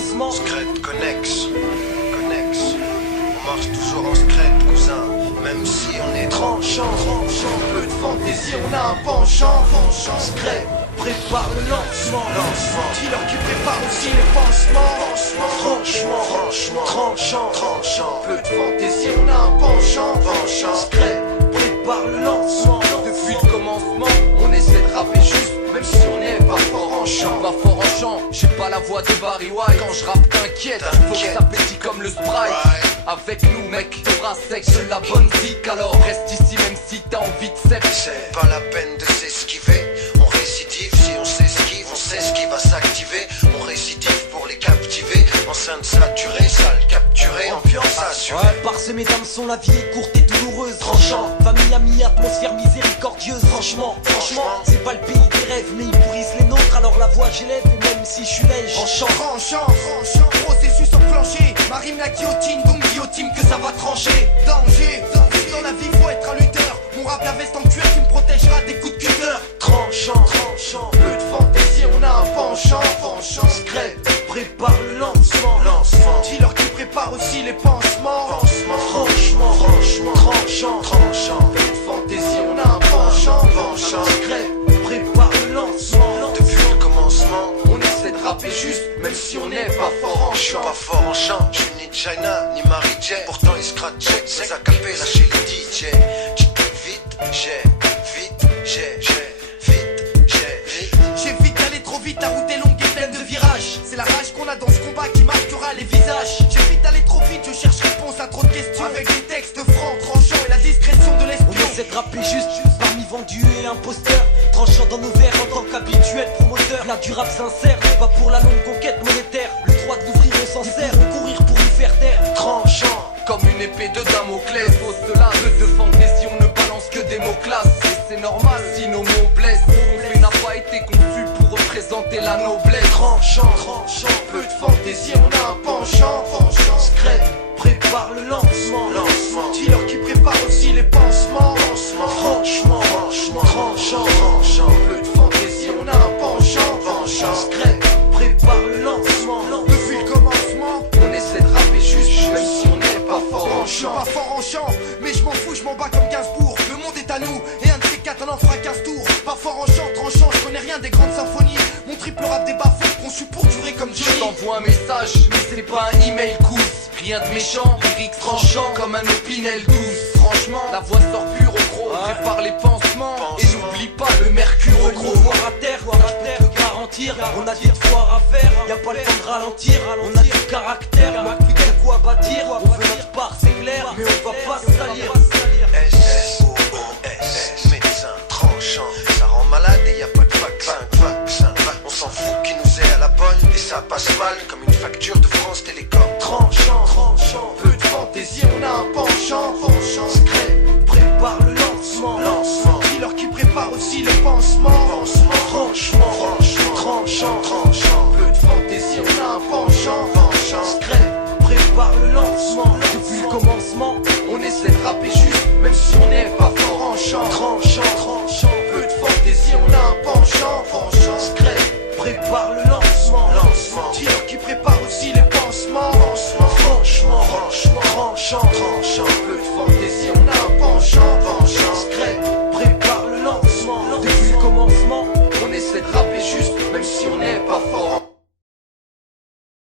lancement. Secrète connexe, on marche toujours en secrète, cousin. Même si on est tranchant, Peu de fantaisie, on a un penchant. Secret, prépare le lancement. Dealer qui prépare aussi les pansements. Franchement, tranchant. Peu de fantaisie, on a un penchant. Secret, prépare le lancement. Depuis le commencement, on essaie de rapper juste, même si on n'est pas fort en chant. Pas fort en chant, j'ai pas la voix de Barry White. Quand je rappe t'inquiète, faut que ça pétille comme le Sprite. Avec nous mec, t'auras sec de la bonne zik. Alors reste ici même si t'as envie de sexe. c'est pas la peine de s'esquiver. On récidive, si on s'esquive, on sait ce qui va s'activer. On récidive pour les captiver. Enceinte saturée, salle capturée, ambiance assurée. Parsemé d'âmes sont la vie est courte et douloureuse. Tranchant, famille, amis, atmosphère miséricordieuse. Franchement, c'est pas le pays des rêves, mais ils pourrissent les nôtres. Alors la voix j'élève, et même si je suis lège. Tranchant, processus enclenché. Ma rime la guillotine, donc guillotine que ça va trancher. Danger, dans la vie faut être un lutteur. Mon rap la veste en cuir qui me protégera des coups de cutter. Tranchant, peu de fantaisie, on a un penchant. Secret, prépare le lancement. Dealer qui prépare aussi les pansements. Franchement, tranchant. Peu de fantaisie, on a un penchant. Secret, prépare le lancement. Depuis le commencement, On essaie de rapper juste, même si on n'est pas fort en je suis chant. pas fort en chant, je suis ni China ni Mary J. Pourtant ils scratchaient, c'est à caper lâcher les DJ. J'ai vite allé trop vite, la route est longue et pleine de virages. C'est la rage qu'on a dans ce combat qui marquera les visages. J'ai vite allé trop vite, je cherche réponse à trop de questions. Avec des textes francs, tranchants et la discrétion de On l'espion. essaie de rapper juste parmi vendus et imposteurs. Tranchant dans nos verres en tant qu'habituel promoteur. Là du rap sincère, pas pour la longue conquête monétaire. Le droit de l'ouvrir on s'en sert, on courir pour nous faire taire. Tranchant, Comme une épée de Damoclès, faut cela, peu de fantaisie, on ne balance que des mots classes. Et c'est normal si nos mots blessent. On n'a pas été conçu pour représenter la noblesse. tranchant, peu de fantaisie, on a un penchant. Secret, prépare le lancement. Dealer qui prépare aussi les pansements. Franchement, tranchant, peu de fantaisie, on a un penchant. Secret, prépare le lancement. Depuis le commencement, On essaie de rapper juste, même si on n'est pas fort en je suis chant. pas fort en chant, mais je m'en fous, je m'en bats comme Gainsbourg. Le monde est à nous, et un de ces quatre on en fera 15 tours. Pas fort en chant, tranchant, je connais rien des grandes symphonies. Mon triple rap des bas-fonds, conçu pour durer comme Je Johnny. t'envoie un message, mais c'est pas un email cousse. Rien de méchant, lyrics tranchant comme un épinel douce. Franchement, la voix sort pure au gros. Prépare les pansements et n'oublie pas le mercure au gros. Voir à terre, te garantir. On a dit de foire à faire, y a pas le temps de ralentir. On a du caractère, on a plus de quoi bâtir. On veut notre part, c'est clair, mais on va pas se salir. SOS, médecin tranchant, ça rend malade et y a pas de vaccin. On s'en fout qui nous est à la bonne et ça passe mal comme une facture de France Télécom. Tranchant, peu de fantaisie, on a un penchant. Secret, prépare le lancement. Dealer qui prépare aussi les pansements. Franchement, tranchant, peu de fantaisie, on a un penchant. Secret, prépare le lancement. Depuis le commencement, on essaie de rapper juste, même si on n'est pas fort en chant. Tranchant, peu de fantaisie, on a un penchant.